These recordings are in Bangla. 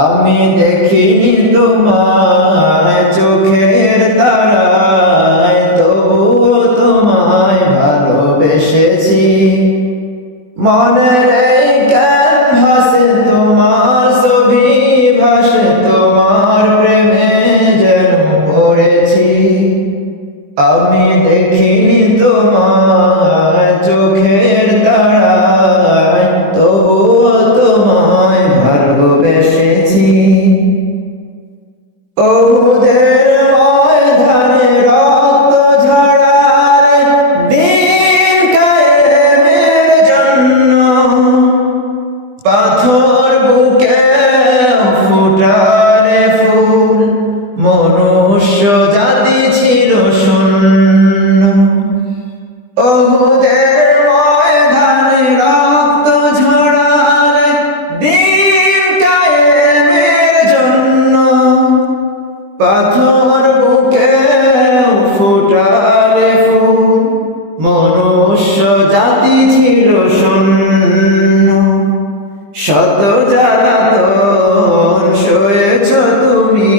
আমি দেখিনি তোমায় চোখের তারায়, তবুও তোমায় ভালোবেসেছি। মনের এই ক্যানভাসে তোমার ছবি ভাসে, তোমার প্রেমে যেন পড়েছি। আমি দেখিনি তোমায় চোখের তারায়, তবুও তোমায় ভালোবেসেছি। ওদের ময়দানে রক্ত ঝরার দিন কায়েমের জন্য, পাথর বুকে ফুটারে ফুল, মনুষ্য জাতি ছিল শূন্য। ওদের ময়দানে রক্ত ঝরার দিন কায়েমের জন্য, পাথর বুকে ফুটারে ফুল, মনুষ্য জাতি ছিল শূন্য। শত জ্বালাতন সয়েছ তুমি,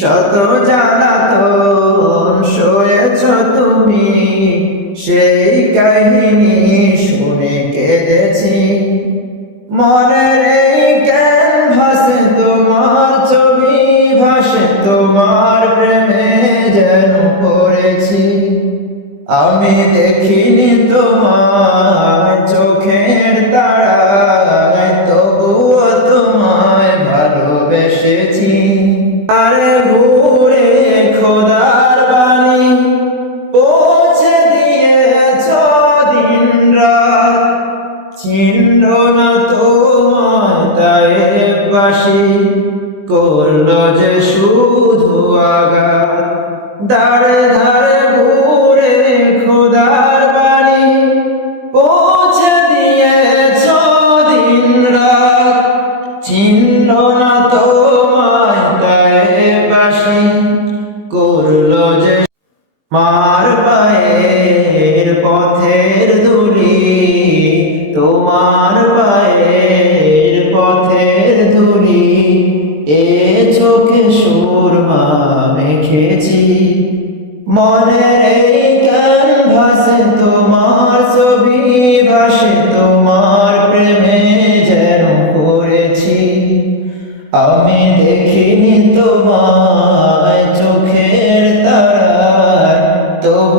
শত জ্বালাতন সয়েছ তুমি, সেই কাহিনী শুনে কেঁদেছি। মনের এই ক্যানভাসে তোমার ছবি ভাসে, তোমার প্রেমে যেন পড়েছি। আমি দেখিনি তোমায় চোখের তারায়, তবুও তোমায় ভালোবেসেছি। আরে ঘুরে খোদার বাণী পৌঁছে দিয়েছ দিন রাত, চিহ্ন না তোমায় তায়েববাসী, করলো যে শুধু আঘাত। দাঁড়ে ধারে ঘুরে খোদার বাণী পৌঁছে দিয়েছ দিন রাত, চিহ্ন না তোমায় তায়েববাসী, করলো যে মার পায়ের পথের ধুলি, তোমার পায়ের পথের ধুলি, এ চোখে সুরমা মেখেছি। মনের এই ক্যানভাসে তোমার ছবি ভাসে, তোমার প্রেমে যেন পড়েছি। আমি দেখিনি তোমায় চোখের তারায়, তবু